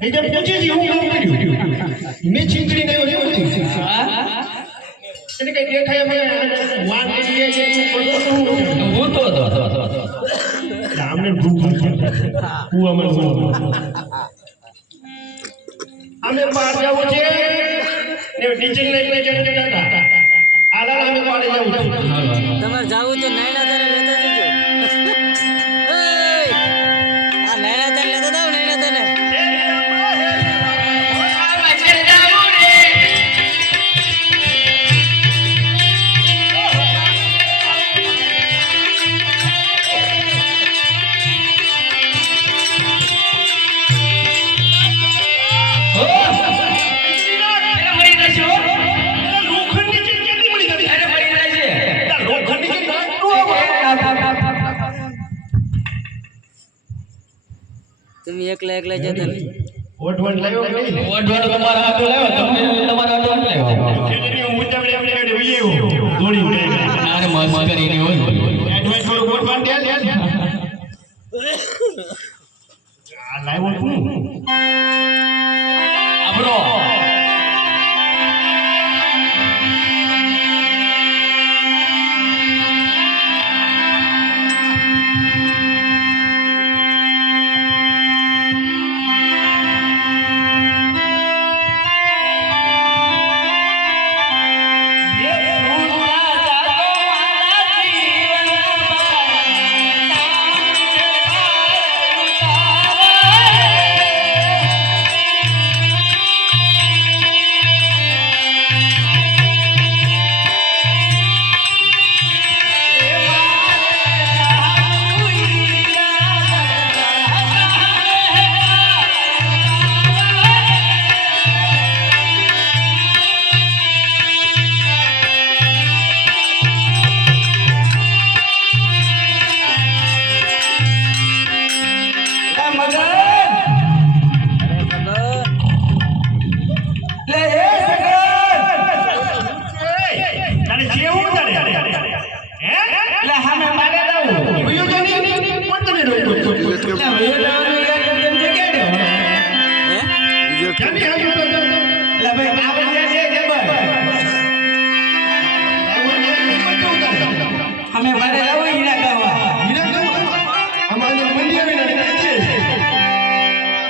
એ જે પૂછે છે હું કામ કર્યું મેં ચીંચડી ને એવું થયું એને કઈ દેખાય મને વાન કે છે હું તો આમને ભૂખ કુવામાં અમે બહાર જાવ છે ને ટીચિંગ લઈને જતા આલા અમે પાડે જાવ તમારે જાવું તો નાયલા તારે લેતા જજો આ નાયલા તારે લેતા દાવ નાયલા તારે તમે એકલા એકલા જતા નહીં ઓઢવણ લાવ્યો કે નહીં ઓઢવણ તમારા હાથો લાવ્યો તમને તમારા હાથો લાવ્યો એટલે હું તમને એમને વિડિયો દોડી નારે મસ્ત કરીને હોય એડવાઇસ થોડો ઓઢવણ દે આ લાવ્યો તું આપણો અમે બારે જાવ હીરા ગાવા અમારે મંદિર વિના છે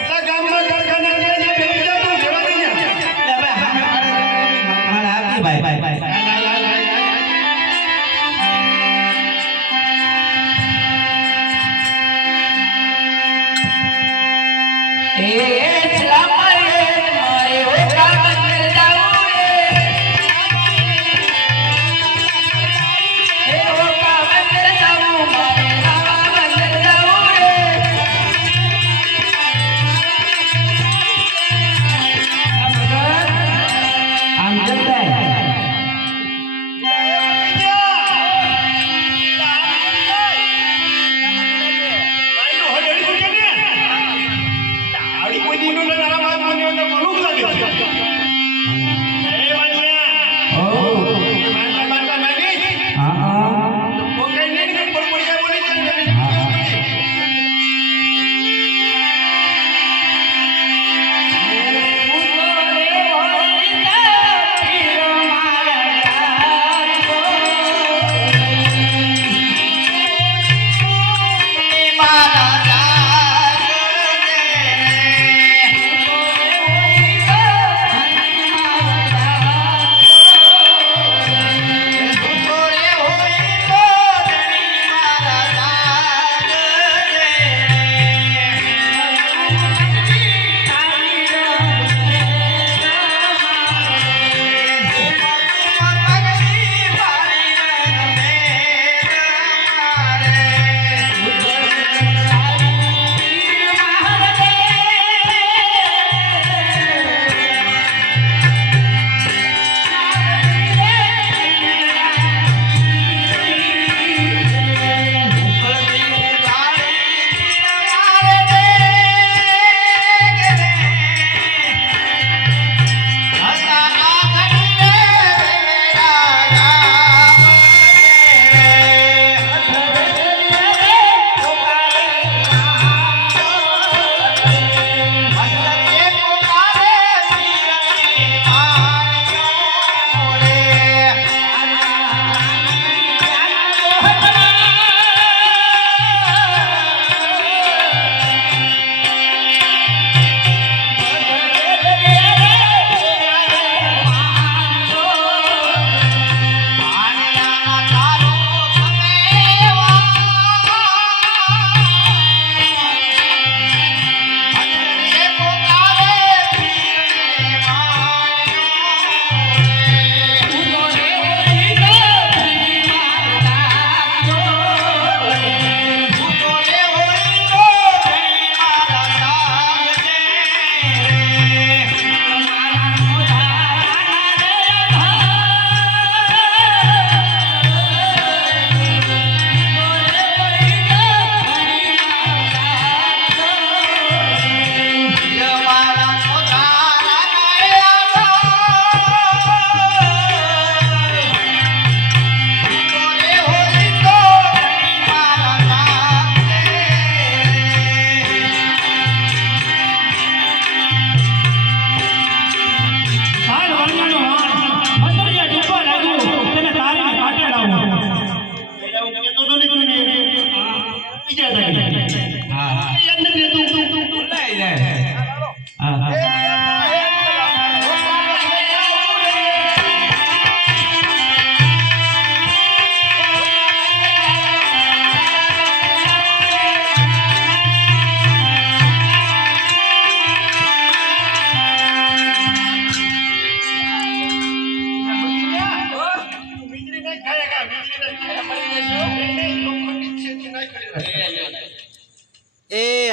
આ ગામમાં કારખાના ને બેઠી જાવ તો જવા દે મારા આપી ભાઈ એ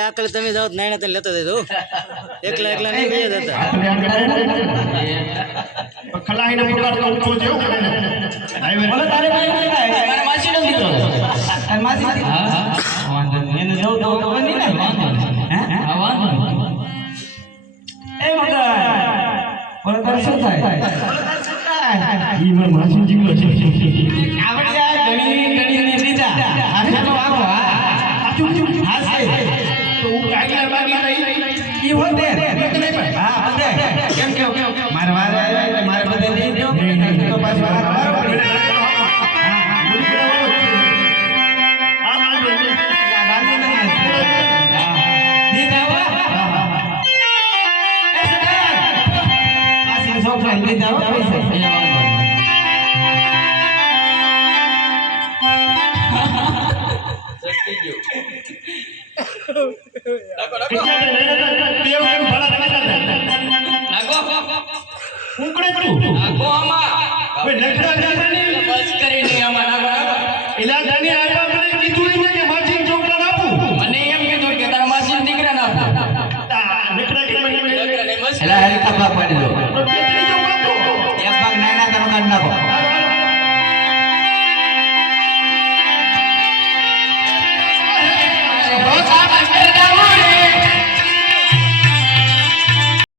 આકલ તમે જાઓ તો નાયણા તને લેતા દેજો એકલા એકલા નહીં ગયા જતા આપણે આમ કરે ને ખલાઈને પગાર તો ઉઠવો જેવું કરે ને બોલો તારે ભાઈ શું થાય મારા માસીનો દીકરો અને માસી હા હા વાંધો નહીં એને જવું તો બની ને વાંધો નહીં. હે હા વાંધો નહીં. એ મગર બોલો તારે શું થાય ઈ માર માસી જીગલો છે આપણે આ ગણી લીધા આઠનો વાગો હા ચૂપ ચૂપ ચૂપ હા છે તો હું કાગલા બાગી રહી ઈ હોતે હા બધે કેમ કેમ મારે વારે આવ્યો એટલે મારે બધે નહીં દો તો પાછો વારો પડે છોકરા લઈ જાઓ પૈસા એ વાંધો નહીં. નાખો. નાખો આમાં. બસ કરીને આમાં નાખો, નાખો. મને એમ કીધું કે તારા માસીના દીકરાને આપો. દીકરાને મસ્ત એલા હેલિકોપ્ટર પાડી દો એક ભાગ નાના તનો કાઢ નાખો